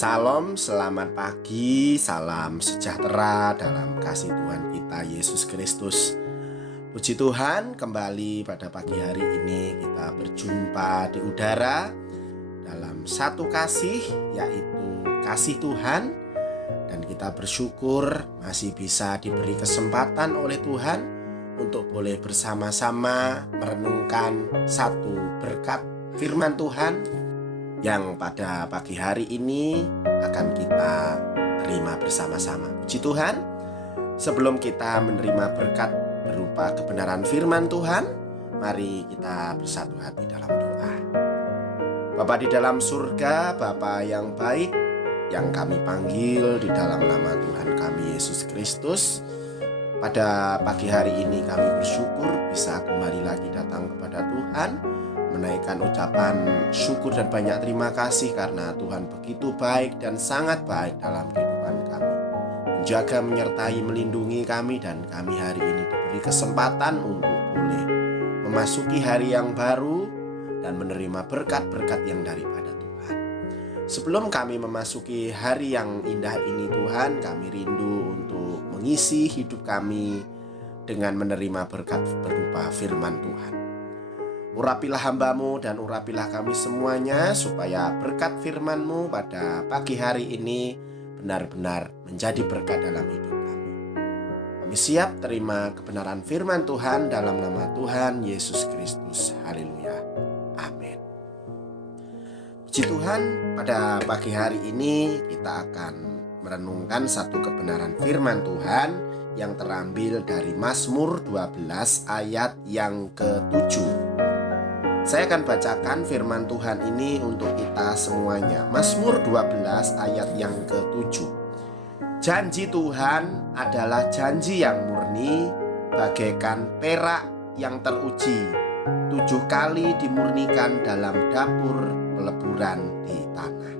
Salam, selamat pagi, salam sejahtera dalam kasih Tuhan kita Yesus Kristus. Puji Tuhan, kembali pada pagi hari ini kita berjumpa di udara dalam satu kasih, yaitu kasih Tuhan. Dan kita bersyukur masih bisa diberi kesempatan oleh Tuhan untuk boleh bersama-sama merenungkan satu berkat firman Tuhan yang pada pagi hari ini akan kita terima bersama-sama. Puji Tuhan, sebelum kita menerima berkat berupa kebenaran firman Tuhan, mari kita bersatu hati dalam doa. Bapa di dalam surga, Bapa yang baik, yang kami panggil di dalam nama Tuhan kami Yesus Kristus, pada pagi hari ini kami bersyukur bisa kembali lagi datang kepada Tuhan, menaikkan ucapan syukur dan banyak terima kasih karena Tuhan begitu baik dan sangat baik dalam kehidupan kami, menjaga, menyertai, melindungi kami, dan kami hari ini diberi kesempatan untuk boleh memasuki hari yang baru dan menerima berkat-berkat yang daripada Tuhan. Sebelum kami memasuki hari yang indah ini Tuhan, kami rindu untuk mengisi hidup kami dengan menerima berkat berupa firman Tuhan. Urapilah hamba-Mu dan urapilah kami semuanya, supaya berkat firman-Mu pada pagi hari ini benar-benar menjadi berkat dalam hidup kami. Kami siap terima kebenaran firman Tuhan dalam nama Tuhan Yesus Kristus. Haleluya. Amin. Puji Tuhan, pada pagi hari ini kita akan merenungkan satu kebenaran firman Tuhan yang terambil dari Mazmur 12 ayat yang ke-7. Saya akan bacakan firman Tuhan ini untuk kita semuanya. Mazmur 12 ayat yang ke-7. Janji Tuhan adalah janji yang murni, bagaikan perak yang teruji, 7 kali dimurnikan dalam dapur peleburan di tanah.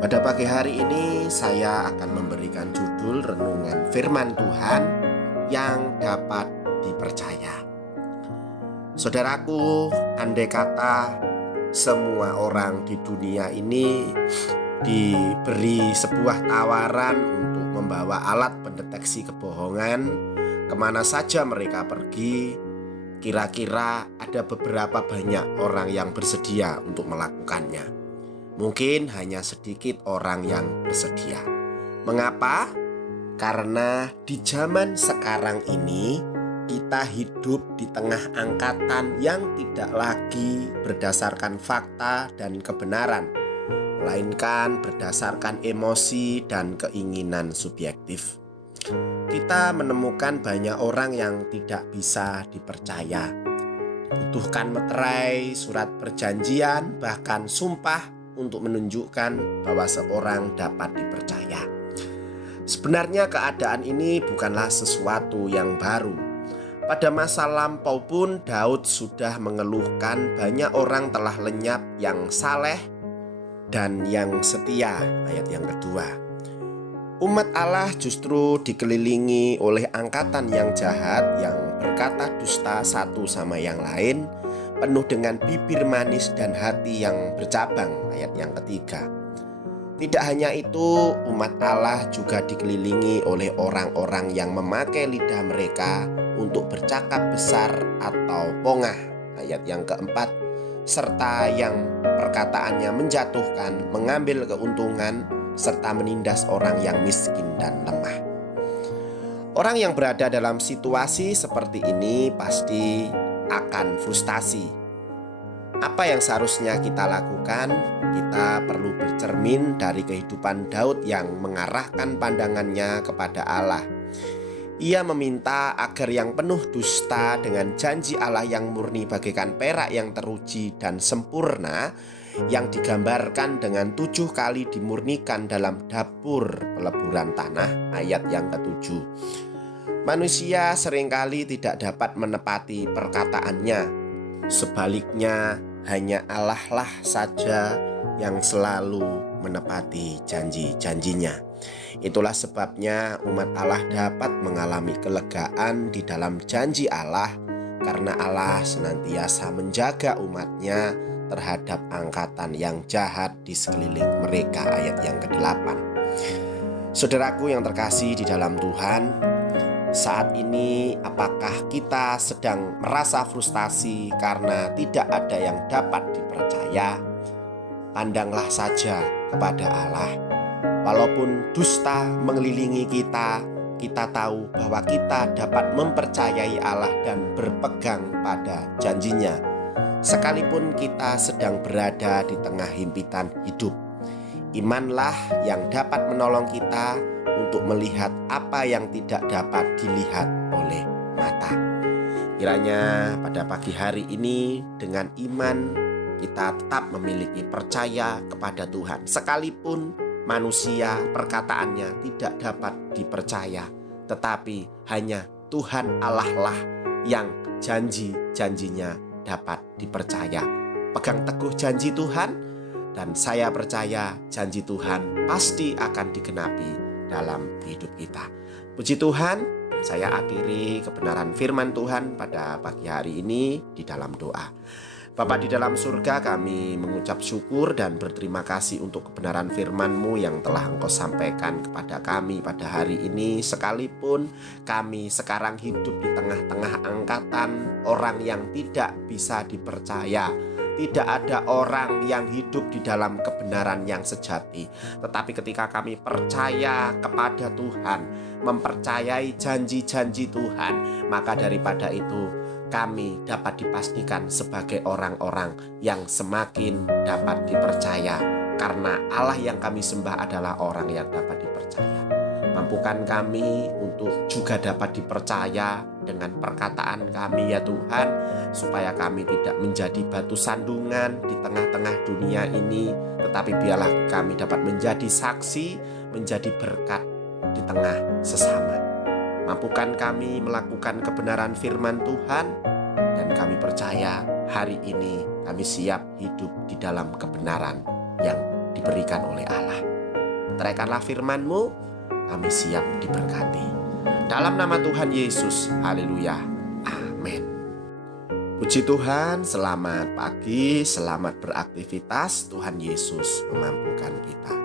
Pada pagi hari ini saya akan memberikan judul renungan firman Tuhan yang dapat dipercaya. Saudaraku, andai kata semua orang di dunia ini diberi sebuah tawaran untuk membawa alat pendeteksi kebohongan kemana saja mereka pergi, kira-kira ada beberapa banyak orang yang bersedia untuk melakukannya. Mungkin hanya sedikit orang yang bersedia. Mengapa? Karena di zaman sekarang ini kita hidup di tengah angkatan yang tidak lagi berdasarkan fakta dan kebenaran, melainkan berdasarkan emosi dan keinginan subjektif. Kita menemukan banyak orang yang tidak bisa dipercaya, dibutuhkan meterai, surat perjanjian, bahkan sumpah untuk menunjukkan bahwa seorang dapat dipercaya. Sebenarnya keadaan ini bukanlah sesuatu yang baru. Pada masa lampau pun Daud sudah mengeluhkan banyak orang telah lenyap yang saleh dan yang setia, ayat yang kedua. Umat Allah justru dikelilingi oleh angkatan yang jahat yang berkata dusta satu sama yang lain, penuh dengan bibir manis dan hati yang bercabang, ayat yang ketiga. Tidak hanya itu, umat Allah juga dikelilingi oleh orang-orang yang memakai lidah mereka untuk bercakap besar atau pongah, ayat yang keempat, serta yang perkataannya menjatuhkan, mengambil keuntungan, serta menindas orang yang miskin dan lemah. Orang yang berada dalam situasi seperti ini pasti akan frustasi. Apa yang seharusnya kita lakukan? Kita perlu bercermin dari kehidupan Daud yang mengarahkan pandangannya kepada Allah. Ia meminta agar yang penuh dusta dengan janji Allah yang murni bagaikan perak yang teruji dan sempurna, yang digambarkan dengan 7 kali dimurnikan dalam dapur peleburan tanah, ayat yang ke-7. Manusia seringkali tidak dapat menepati perkataannya. Sebaliknya, hanya Allah lah saja yang selalu menepati janji-janjinya. Itulah sebabnya umat Allah dapat mengalami kelegaan di dalam janji Allah, karena Allah senantiasa menjaga umatnya terhadap angkatan yang jahat di sekeliling mereka. Ayat yang ke-8. Saudaraku yang terkasih di dalam Tuhan, saat ini apakah kita sedang merasa frustasi karena tidak ada yang dapat dipercaya? Pandanglah saja kepada Allah. Walaupun dusta mengelilingi kita, kita tahu bahwa kita dapat mempercayai Allah dan berpegang pada janjinya. Sekalipun kita sedang berada di tengah himpitan hidup, imanlah yang dapat menolong kita untuk melihat apa yang tidak dapat dilihat oleh mata. Kiranya pada pagi hari ini dengan iman kita tetap memiliki percaya kepada Tuhan. Sekalipun manusia perkataannya tidak dapat dipercaya, tetapi hanya Tuhan Allah lah yang janji-janjinya dapat dipercaya. Pegang teguh janji Tuhan, dan saya percaya janji Tuhan pasti akan digenapi dalam hidup kita. Puji Tuhan, saya akhiri kebenaran firman Tuhan pada pagi hari ini di dalam doa. Bapa di dalam surga, kami mengucap syukur dan berterima kasih untuk kebenaran firman-Mu yang telah Engkau sampaikan kepada kami pada hari ini. Sekalipun kami sekarang hidup di tengah-tengah angkatan orang yang tidak bisa dipercaya, tidak ada orang yang hidup di dalam kebenaran yang sejati. Tetapi ketika kami percaya kepada Tuhan, mempercayai janji-janji Tuhan, maka daripada itu kami dapat dipastikan sebagai orang-orang yang semakin dapat dipercaya, karena Allah yang kami sembah adalah orang yang dapat dipercaya. Mampukan kami untuk juga dapat dipercaya dengan perkataan kami ya Tuhan, supaya kami tidak menjadi batu sandungan di tengah-tengah dunia ini, tetapi biarlah kami dapat menjadi saksi, menjadi berkat di tengah sesama. Mampukan kami melakukan kebenaran firman Tuhan, dan kami percaya hari ini kami siap hidup di dalam kebenaran yang diberikan oleh Allah. Teraikanlah firman-Mu, kami siap diberkati. Dalam nama Tuhan Yesus, haleluya, amin. Puji Tuhan, selamat pagi, selamat beraktivitas. Tuhan Yesus memampukan kita.